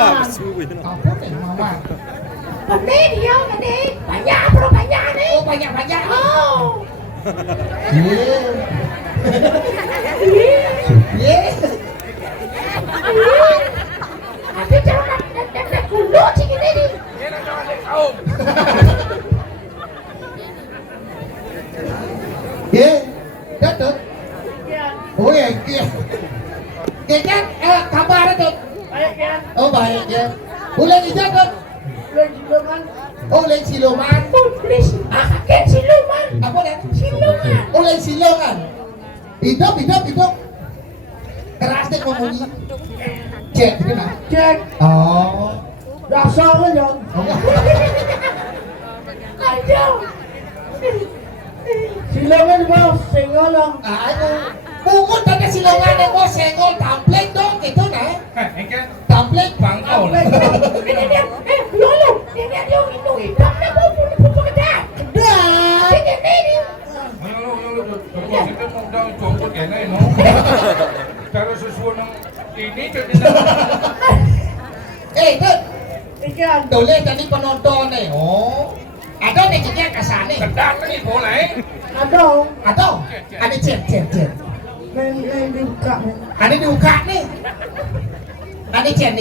Apa nih mama? Gede dia, gede. Banyak bro, banyak nih. Oh banyak. Oh. Iya. Tapi jangan nak kulo sih gini nih. Iya. Datuk. Oh ya, iya. Kian, kabar Datuk. Baik ya. Oh baik ya. Ulang hijau Datuk. Ulang siluman. Oh ulang siluman. Please. Kan siluman. Apa dah? Siluman. Ulang siluman. Hidup. Keras deh ngomongnya. Cek, kenapa? Cek. Oh. Rasa kan ya. Ayo. Siluman bos, sengolang. Ano? Bukod na silungan ng mo, sengol, template dong, ito na. Template, Bangkol. Lolo, ini yung inuitam na mo, puno ka na. Da! Sige, Nini. Kita mau daw jongkot yan eh, no? Pero susuwan ng ini, jadi na. Ito, Ikan. tuloy, tadi penonton eh. Oh. Ato, nagiging kasali. Tandaan na ni bola eh. Aduh, Ato, ano cek. main dibuka. Ano dibuka nih? Ano cek.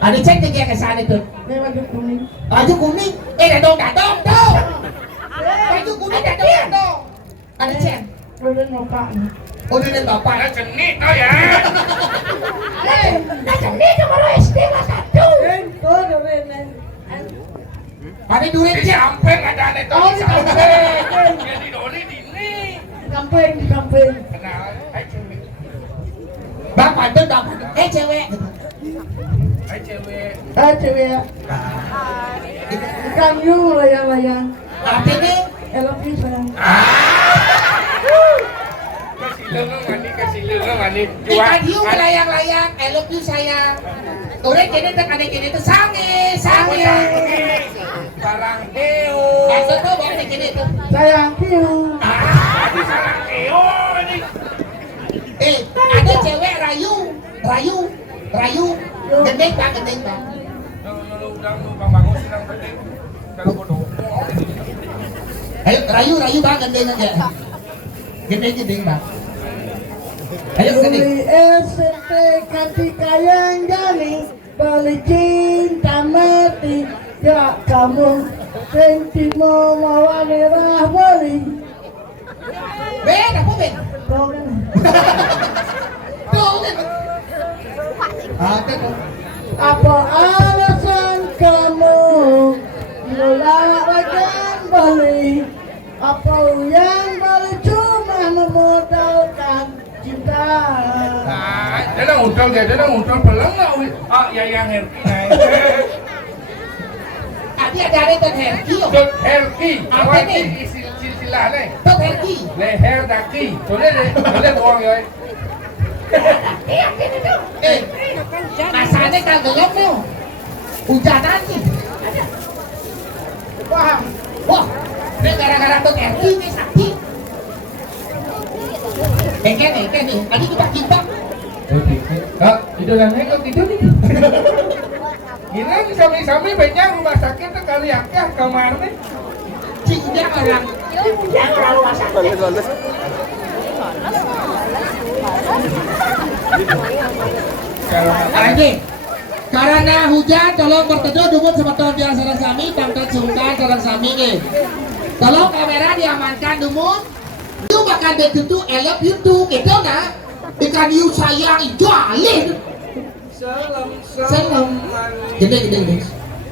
Ano cek nagiging kasali tuh? Main baju kuning. Baju kuning. Dadong. Baju kuning, dadong. Ano cek? Udah nopak nih. Udah ng bapak. Para cenit tau ya. Macam ni tu kalau SD kelas 1. Oh, dah main. Ano duit Di cek? samping ada aneh tau di samping. Jadi dori di ini. Di samping. Kenal, hai cewek. Bapak tuh bapak. Cewek. Hai cewek. Cewek. Ikan yu layang-layang. Apa nih? Elok sayang. Kasih lengan mani. Ikan hiu melayang-layang, I love you sayang. Udah kini tuh sange. Sarang heo. Maksud tuh bawa kini tuh. Sayang hiu. Di sarang heo ini. Ada cewek rayu. Gendeng bang. Lalu udah bang bangun sedang penting. Kalau bodoh. Ayo rayu bang gendeng aja. Gendeng bang. Ayo gendeng. Beli SMP ketika yang jani beli cinta mati ya kamu sentimu mawani rahmali. Ben, apa Ben? Kau kan? Tuh Ben. Ada tuh. Apa alasan kamu menolak bagian balik? Apa yang balik cuma memodalkan cinta? Dia dah ngutang pelang lah. Yang Herki naik. Tadi ada tuh Herki. Dot Herki. Apa ini? Silsilah nih. Tuh Herki. Leher daki. Boleh doang ya. Masanya kagak tuh. Hujanan nih. Wah, ini gara-gara tuh Herki nih sakti. Ken nih. Tadi kita kipak. Itu namanya kok gitu nih. Gila sami-sami banyak rumah sakit tuh kali akeh kamar nih. Jangan orang rumah sakit. Lagi. Karena hujan, tolong berteduh dumut sebetul biasa sarang sami, pangkat sungkan sarang sami nih. Tolong kamera diamankan dumut. Itu bakal begitu, I love you too, gitu nah. Ikan hiu sayang, jalin. Salam. Gede.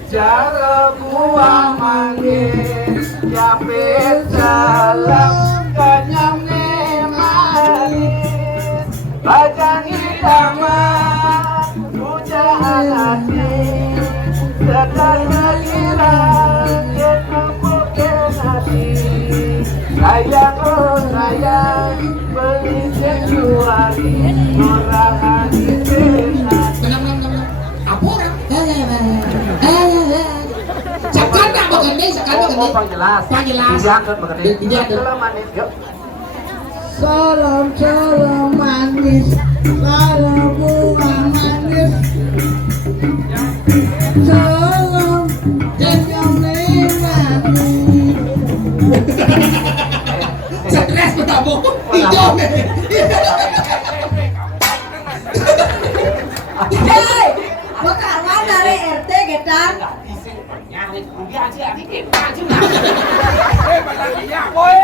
Cara buah manggis, yapir salam, kanyang manis, bajang hidaman, pujaan hati, sedang mengira, kita bukan hati, sayang oh sayang, beli sejuari, orang hati Tenang. Apa orang? Sekarang begini. Panjelas. Tidak. Salam manis, salam buah manis, Hei, bakalan dari RT kita. Malah dia, boy.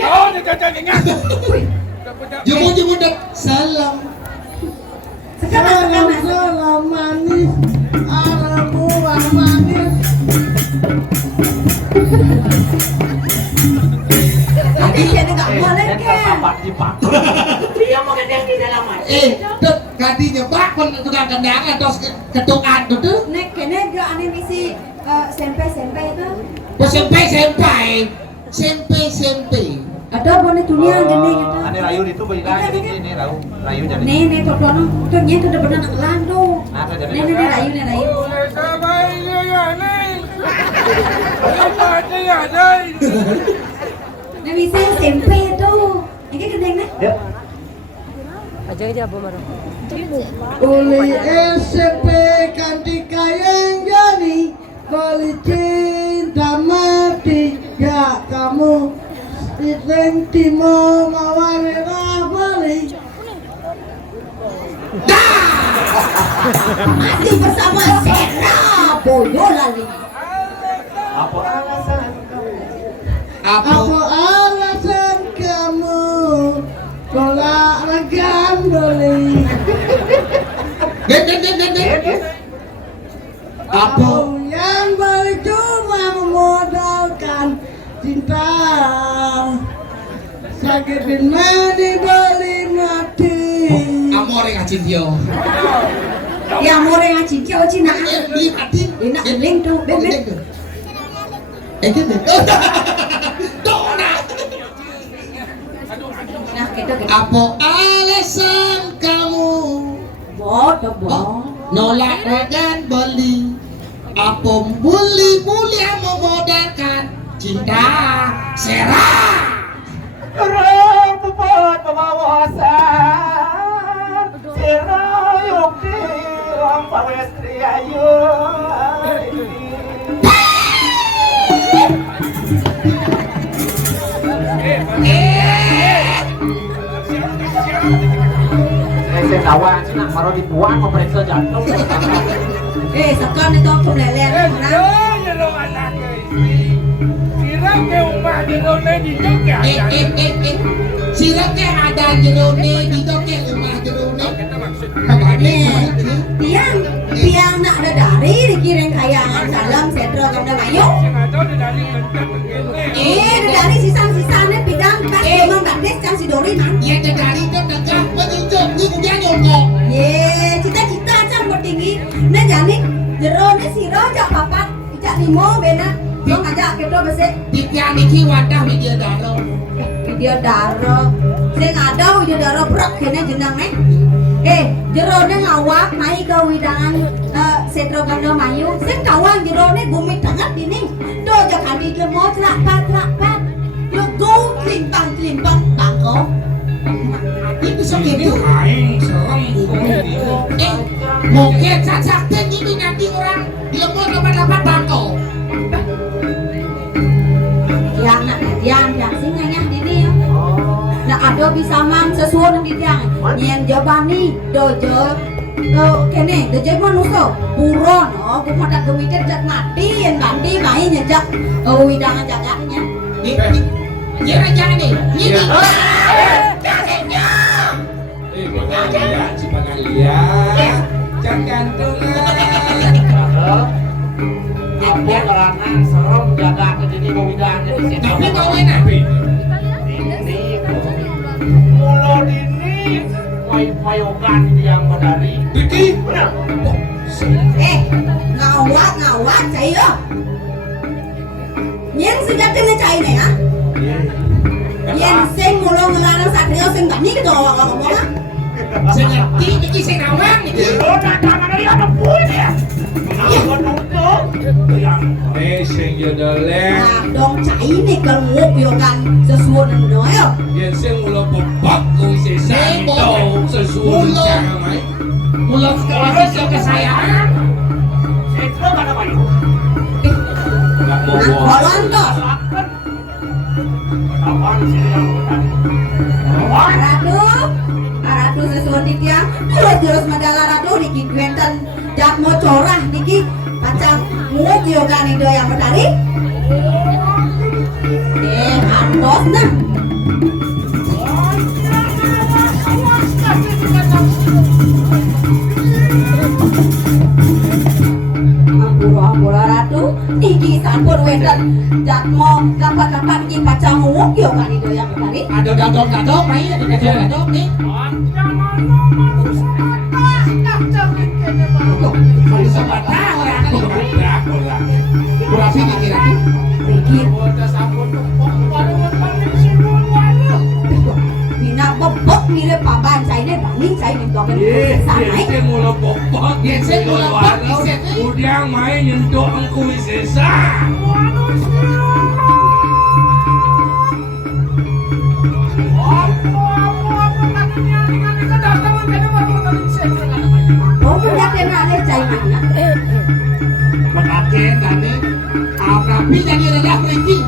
Oh, jangan ingat. Jumut dah salam. Sekarang Salam manis, arah buah manis. nanti dia nggak boleh kan? Dia mau ngedeng di dalam aja. Dek kadinya bak pun sudah kendangan terus ketukan tu. Nek kene gak aneh misi sempe itu. Sempe. Ada boleh dunia gini gitu. Ini rayu itu beda ini rayu jadi. Nih totono, tuh nya udah benar nak lando. Nah, jadi. Nih rayu. Boleh sabar ya nih. Apa dia dai? Nih misi sempe itu. Ini kedeng nih. Uli SMP kantika yang jadi, kali cinta mati, ya kamu Iseng timo ngawari rabali. Masih bersama Sera Boyolali. Apa alasan kamu? Apa alasan kamu tolak regan beli? Den. Apa? Yang beli cuma memodalkan cinta, sakit mati beli mati. Amore ngacin dia. Ya mau yang cincin Cina. Beli hati. Enak link tuh, bebek. Gitu. Nah, gitu. Apa alasan kamu nolak regan beli? Apa bully yang memodalkan cinta Sera? Orang buat pemawasan Sirayuk di orang pawestri ayu. Saya kawan cina baru dibuang memeriksa jantung. Sekarang itu aku leleh. Ya lo anak kira ke umah di nona di juga. Sira ke ada jerone di toke rumah jerone. Tiang nak ada dari dikirim kayangan dalam sentro kamda mayu. Dari sisa-sisanya bidang pas memang gades cang si Dori man. Ya dari itu negah penyijuk ni kemudian nyongok. Cita-cita cang bertinggi. Nah jadi jerone siro jak papat, jak limo bena. Lo ngajak kita besek. Di tiang niki wadah media daro. Video daro. Saya ngada video daro brok kena jenang jerone ngawak mai ke widangan sentro kamda mayu. Sen kawan jerone gumit tangan dini. Do jak hadi lemo celak pat. Yo go klimpang bangko. Ini bisa gitu. Aing serem Mungkin cacaknya ini nanti orang lemo dapat bangko. Tiang sing nyanyah dini ya. Nah ada bisa man sesuatu di tiang. Nyen jabani dojo. Kene dojo manusia buron. Kumata gumitir cat mati yang bandi main nyejak widangan jaganya. Jangan nih. Ini. Pengalian si pengalian. Jangantungan. Apa karena serem jaga ke jadi bawidangnya di sini. Tapi kau enak. Ini mulo dini wayogan yang medari. Diki. Ngawat cai yo. Nyen sudah kena cai nih ha. Nyen sing mulo ngelarang satrio sing bani ke doang ngomong ha. Saya ngerti niki sing awang niki. Jangan ada yang pun ya. Aku nutup yang Sing jodolen. Nah dong cai nih kelnguk yo kan sesuatu no yo. Yan sing ulo bebak kung si Santo sesuatu jangan main. Mulut sekolah sih kesayangan. sentro kada bayu. Enggak mau Nah bohong. kolon to. Apaan sih yang tadi? Aradu niki ya. Terus medala ratu niki gwenten jatmo corah niki macam mut yo kan ido yang medari. Hantos nah. Ampura ratu niki sampun wenten jatmo kapan-kapan iki pacang mut yo kan ido yang medari. Ada gadok-gadok mai, ada gadok-gadok nih. Kalau sepatah orang kan kurang sih kira-kira. Niki Mina bobok mirip papan saya ini bangin saya mintokin sana Gesek mula bobok, gesek mula bobok. Udang main nyentuh engkau sesa. Oh penyakin ada saya mana Pekaten tadi, tapi jadi rendah pergi.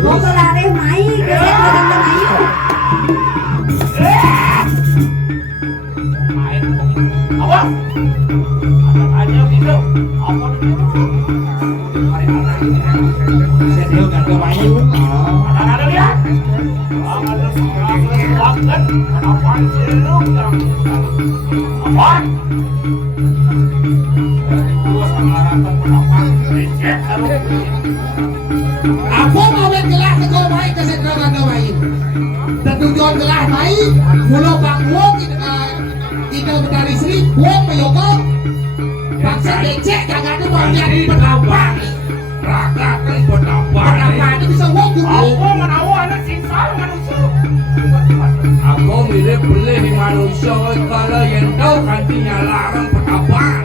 Oh kelare mai kesek dengan ayu Awas. Aja gitu. Apa Sedih kan ke bayu. ada lihat? Ada sekarang apa sih lu? Apa? Apa mau gelah ke kau baik ke sedih kan ke bayu. Tertujuan gelah baik, mula bangun kita betari sri, buang meyokong. Bangsa becek kagak ada mau jadi penambang. Raga kan penambang. Penambang ini bisa buang juga. Aku menawa anak sisa manusia. Aku mirip beli manusia kalau yang tahu kantinya larang penambang.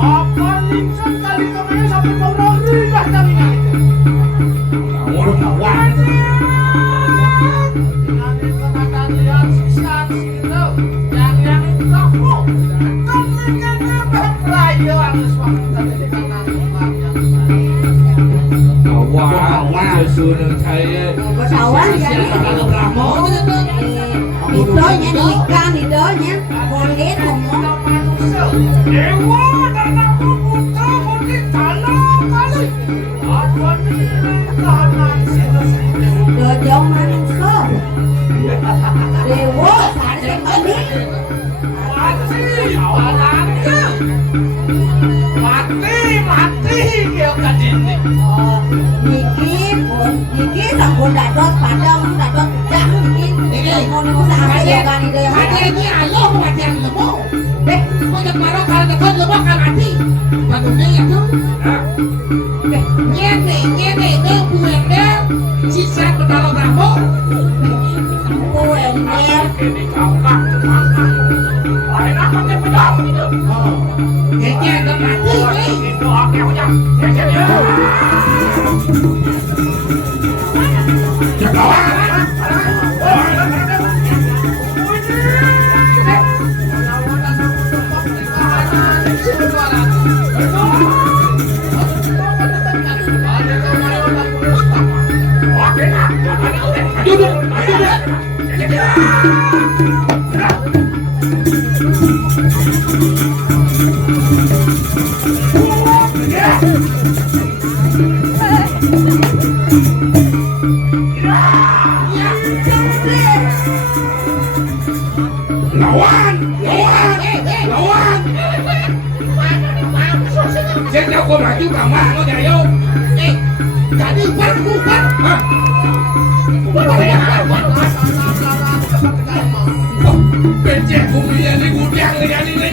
Apa ningsan kali kami sampai mau ribah kami kali. Penambang. Awak sesuatu saya. Pesawat jadi Kalau Brahmo gitu. idonya ikan idonya boleh ngomong Dewa dan aku putra putih dalam kali. Aku ini kanan sini. dojo manusia dewa sari ini Mati awalannya. Mati kau kadini. niki sampun dadot padang dadot jah niki mau usaha ya kan ide yang Hati ada ini alo kematian lemo. Banyak marah kalau tekan lemo kan mati. Bandungnya ya tuh. Nyene itu buende sisa pedalo Brahmo. UMR Ini kau nak makan. Lain apa yang pedang itu? Kayaknya ada mati nih. Itu aku yang punya. Ya. Lawan. Jadi aku maju kamu mau jayo. Jadi bukan. Becek bumi yang di gudang ni.